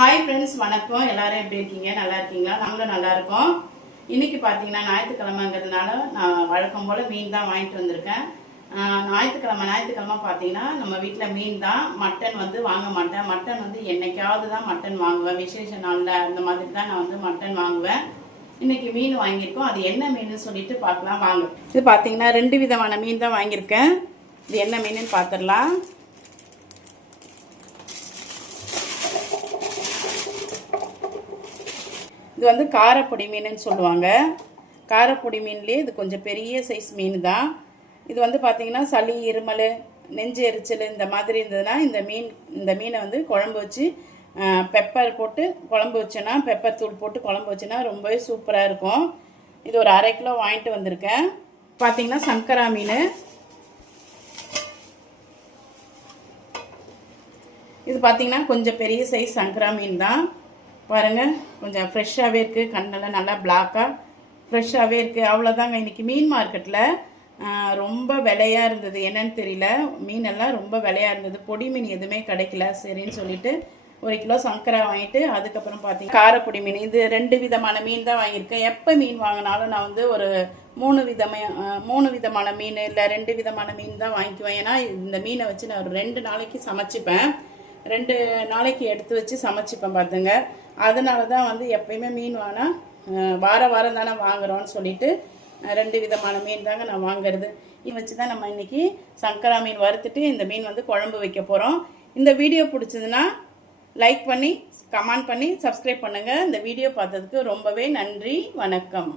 Hi friends, வணக்கம். எல்லாரும் எப்படி இருக்கீங்க? நல்லா இருக்கீங்களா? நாங்களும் நல்லா இருக்கோம். இன்னைக்கு பார்த்தீங்கன்னா ஞாயிற்றுக்கிழமைங்கிறதுனால நான் வழக்கம் போல் மீன் தான் வாங்கிட்டு வந்திருக்கேன். ஞாயிற்றுக்கிழமை பார்த்தீங்கன்னா நம்ம வீட்டில் மீன் தான். மட்டன் வந்து வாங்க மாட்டேன். மட்டன் வந்து என்னைக்காவது தான் மட்டன் வாங்குவேன். விசேஷ நாளில் அந்த மாதிரி தான் நான் வந்து மட்டன் வாங்குவேன். இன்னைக்கு மீன் வாங்கியிருக்கோம். அது என்ன மீன் சொல்லிட்டு பார்க்கலாம் வாங்க. இது பார்த்தீங்கன்னா 2 விதமான மீன் தான் வாங்கியிருக்கேன். இது என்ன மீனுன்னு பார்த்துடலாம். இது வந்து காரப்பொடி மீனுன்னு சொல்லுவாங்க. காரப்பொடி மீன்லேயே இது கொஞ்சம் பெரிய சைஸ் மீன் தான். இது வந்து பார்த்திங்கன்னா சளி, இருமல், நெஞ்சு எரிச்சல் இந்த மாதிரி இருந்ததுன்னா இந்த மீனை வந்து குழம்பு வச்சு பெப்பர் போட்டு குழம்பு வச்சோன்னா, பெப்பர் தூள் போட்டு குழம்பு வச்சோன்னா ரொம்பவே சூப்பராக இருக்கும். இது ஒரு 1/2 கிலோ வாங்கிட்டு வந்திருக்கேன். பார்த்திங்கன்னா சங்கரா மீன். இது பார்த்திங்கன்னா கொஞ்சம் பெரிய சைஸ் சங்கரா மீன் தான். பாருங்கள், கொஞ்சம் ஃப்ரெஷ்ஷாகவே இருக்குது. கண்ணெல்லாம் நல்லா பிளாக்காக ஃப்ரெஷ்ஷாகவே இருக்குது. அவ்வளோதாங்க. இன்றைக்கி மீன் மார்க்கெட்டில் ரொம்ப விலையாக இருந்தது. என்னன்னு தெரியல, மீனெல்லாம் ரொம்ப விலையாக இருந்தது. பொடி மீன் எதுவுமே கிடைக்கல. சரின்னு சொல்லிட்டு 1 கிலோ சங்கரா வாங்கிட்டு அதுக்கப்புறம் பார்த்தீங்கன்னா காரப்பொடி மீன். இது 2 விதமான மீன் தான் வாங்கியிருக்கேன். எப்போ மீன் வாங்கினாலும் நான் வந்து ஒரு 3 விதமான மீன் இல்லை 2 விதமான மீன் தான் வாங்கிக்குவேன். ஏன்னா இந்த மீனை வச்சு நான் ஒரு 2 நாளைக்கு சமைச்சிப்பேன். 2 நாளைக்கு எடுத்து வச்சு சமைச்சிப்பேன் பார்த்துங்க. அதனால தான் வந்து எப்பயுமே மீன் வாங்கினா வாரம் தானே வாங்குறோன்னு சொல்லிட்டு 2 விதமான மீன் தாங்க நான் வாங்குறது. இதை வச்சு தான் நம்ம இன்றைக்கி சங்கரா மீன் வறுத்துட்டு இந்த மீன் வந்து குழம்பு வைக்க போகிறோம். இந்த வீடியோ பிடிச்சதுன்னா லைக் பண்ணி, கமெண்ட் பண்ணி, சப்ஸ்கிரைப் பண்ணுங்கள். இந்த வீடியோ பார்த்ததுக்கு ரொம்பவே நன்றி. வணக்கம்.